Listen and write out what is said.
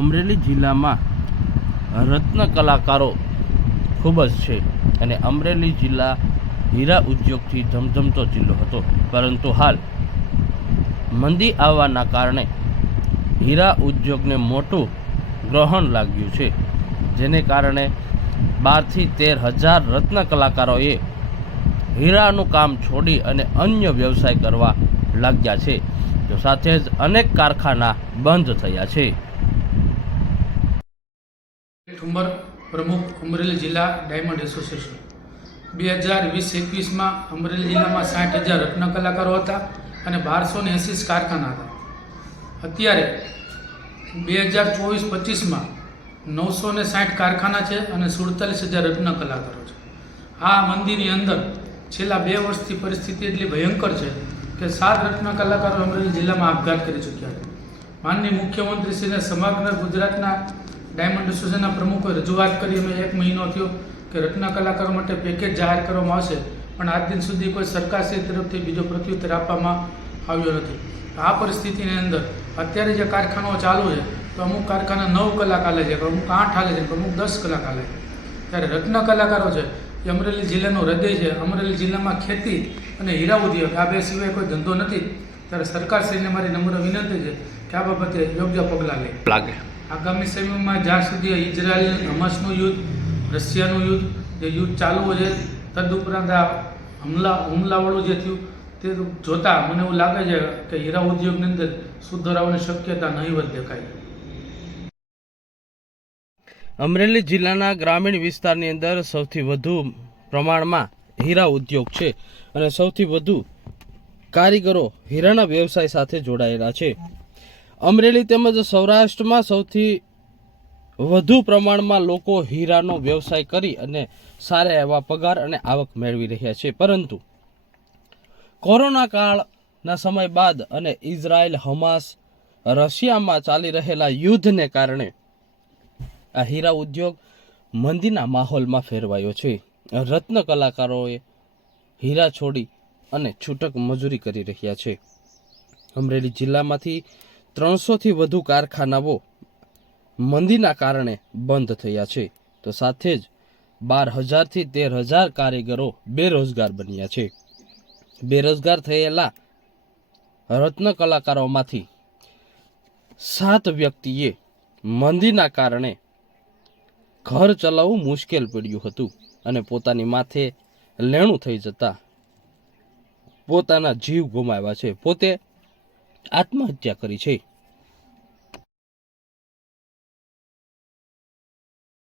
અમરેલી જિલ્લામાં રત્ન કલાકારો ખૂબ જ છે અને અમરેલી જિલ્લા હીરા ઉદ્યોગથી ધમધમતો જિલ્લો હતો, પરંતુ હાલ મંદી આવવાના કારણે હીરા ઉદ્યોગને મોટું ગ્રહણ લાગ્યું છે, જેને કારણે 12 થી 13 હજાર રત્ન કલાકારોએ હીરાનું કામ છોડી અને અન્ય વ્યવસાય કરવા લાગ્યા છે, તો સાથે જ અનેક કારખાના બંધ થયા છે. ઠુંબર પ્રમુખ અમરેલી જિલ્લા ડાયમંડ એસોસિએશન 2020-21માં અમરેલી જિલ્લામાં 60,000 રત્ન કલાકારો હતા અને 1280 કારખાના હતા. અત્યારે 2024-25માં 960 કારખાના છે અને 47,000 રત્ન કલાકારો છે. આ મંદીની અંદર છેલ્લા 2 વર્ષથી પરિસ્થિતિ એટલી ભયંકર છે કે 7 રત્ન કલાકારો અમરેલી જિલ્લામાં આપઘાત કરી ચૂક્યા છે. માનનીય મુખ્યમંત્રીશ્રીને સમગ્ર ગુજરાતના ડાયમંડ એસોસિએશનના પ્રમુખોએ રજૂઆત કરી. અમે 1 મહિનો થયો કે રત્ન કલાકારો માટે પેકેજ જાહેર કરવામાં આવશે, પણ આજ દિન સુધી કોઈ સરકારશ્રી તરફથી બીજો પ્રત્યુત્તર આપવામાં આવ્યો નથી. આ પરિસ્થિતિની અંદર અત્યારે જે કારખાનાઓ ચાલુ છે તો અમુક કારખાના 9 કલાક હાલે છે, અમુક 8 હાલે છે, અમુક 10 કલાક હાલે છે. ત્યારે રત્ન કલાકારો છે એ અમરેલી જિલ્લાનું હૃદય છે. અમરેલી જિલ્લામાં ખેતી અને હીરા ઉદ્યોગ આ બે સિવાય કોઈ ધંધો નથી. ત્યારે સરકારશ્રીને મારી નમ્ર વિનંતી છે કે આ બાબતે યોગ્ય પગલાં લે. આગામી સમયમાં જ્યાં સુધી ઇઝરાયલ હમાસનું યુદ્ધ, રશિયાનું યુદ્ધ, જે યુદ્ધ ચાલુ છે, તદુપરાંત આ હુમલાવાળું જે થયું તે જોતાં મને એવું લાગે છે કે હીરા ઉદ્યોગની અંદર સુધારાવાની શક્યતા નહીવત દેખાય. અમરેલી જિલ્લાના ગ્રામીણ વિસ્તારની અંદર સૌથી વધુ પ્રમાણમાં હીરા ઉદ્યોગ છે અને સૌથી વધુ કારીગરો હીરાના વ્યવસાય સાથે જોડાયેલા છે. અમરેલી તેમજ સૌરાષ્ટ્રમાં સૌથી વધુ પ્રમાણમાં લોકો હીરાનો વ્યવસાય કરી અને સારા એવા પગાર અને આવક મેળવી રહ્યા છે, પરંતુ કોરોના કાળના સમય બાદ અને ઇઝરાયલ, હમાસ, રશિયામાં ચાલી રહેલા યુદ્ધને કારણે આ હીરા ઉદ્યોગ મંદીના માહોલમાં ફેરવાયો છે. રત્ન કલાકારોએ હીરા છોડી અને છૂટક મજૂરી કરી રહ્યા છે. અમરેલી જિલ્લામાંથી 300થી વધુ કારખાનાઓ મંદીના કારણે બંધ થયા છે, તો સાથે જ 12,000થી 13,000 કારીગરો બેરોજગાર બન્યા છે. બેરોજગાર થયેલા રત્ન કલાકારોમાંથી 7 વ્યક્તિએ મંદીના કારણે ઘર ચલાવવું મુશ્કેલ પડ્યું હતું અને પોતાની માથે લેણું થઈ જતા પોતાના જીવ ગુમાવ્યા છે. પોતે આત્મહત્યા કરી છે.